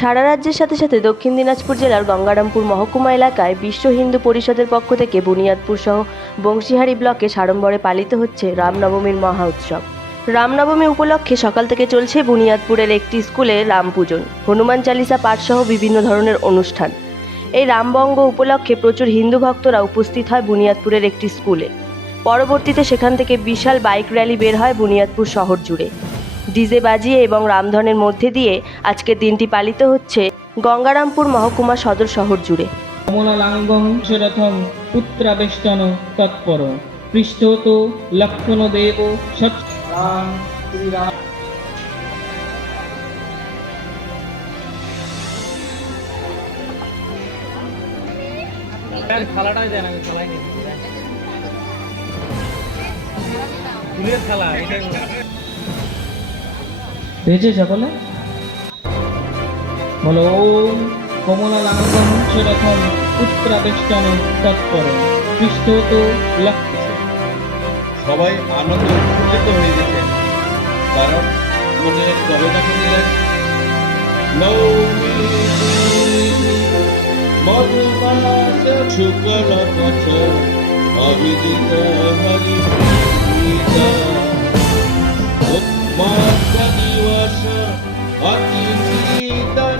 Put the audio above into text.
সারা রাজ্যের সাথে সাথে দক্ষিণ দিনাজপুর জেলার গঙ্গারামপুর মহকুমা এলাকায় বিশ্ব হিন্দু পরিষদের পক্ষ থেকে বুনিয়াদপুর সহ বংশীহারি ব্লকে সাড়ম্বরে পালিত হচ্ছে রামনবমীর মহা উৎসব। রামনবমী উপলক্ষে সকাল থেকে চলছে বুনিয়াদপুরের একটি স্কুলে রাম পূজন, হনুমান চালিসা পাঠ সহ বিভিন্ন ধরনের অনুষ্ঠান। এই রামবঙ্গ উপলক্ষে প্রচুর হিন্দু ভক্তরা উপস্থিত হয় বুনিয়াদপুরের একটি স্কুলে। পরবর্তীতে সেখান থেকে বিশাল বাইক র্যালি বের হয় বুনিয়াদপুর শহর জুড়ে। ডিজে বাজিয়ে এবং রামধনের মধ্যে দিয়ে আজকের দিনটি পালিত হচ্ছে গঙ্গারামপুর মহকুমা সদর শহর জুড়ে। পুত্রাবেষ্টন তৎপর পৃষ্ঠত লক্ষ্মণদেব সৎ রাম শ্রীরাম। থালাটাই দেন আমি পেয়েছে সকলে? বলো, ওম কমলাঙ্গং রথম পুত্রাবেষ্টন তৎপর পৃষ্ঠত লক্ষ্য সবাই আনন্দ উৎফুল্লিত হয়ে গেছেন কারণ আমাদের দিলেন Abhijit Hari başa Hak yüzünden